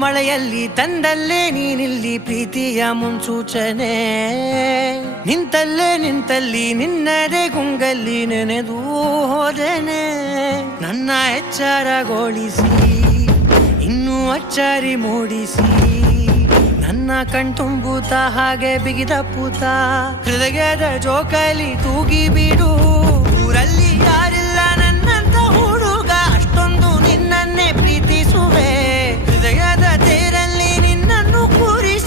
ಮಳೆಯಲ್ಲಿ ತಂದಲ್ಲೇ ನೀನಿಲ್ಲಿ ಪ್ರೀತಿಯ ಮುನ್ಸೂಚನೆ, ನಿಂತಲ್ಲಿ ನಿನ್ನದೇ ಗುಂಗಲ್ಲಿ ನೆನೆದು ಹೋದನೆ. ನನ್ನ ಎಚ್ಚರಗೊಳಿಸಿ ಇನ್ನೂ ಅಚ್ಚರಿ ಮೂಡಿಸಿ, ನನ್ನ ಕಣ್ತುಂಬುತ್ತ ಹಾಗೆ ಬಿಗಿದ ಪೂತ ಹೃದಯದ ಜೋಕಾಲಿ ತೂಗಿ ಬಿಡು.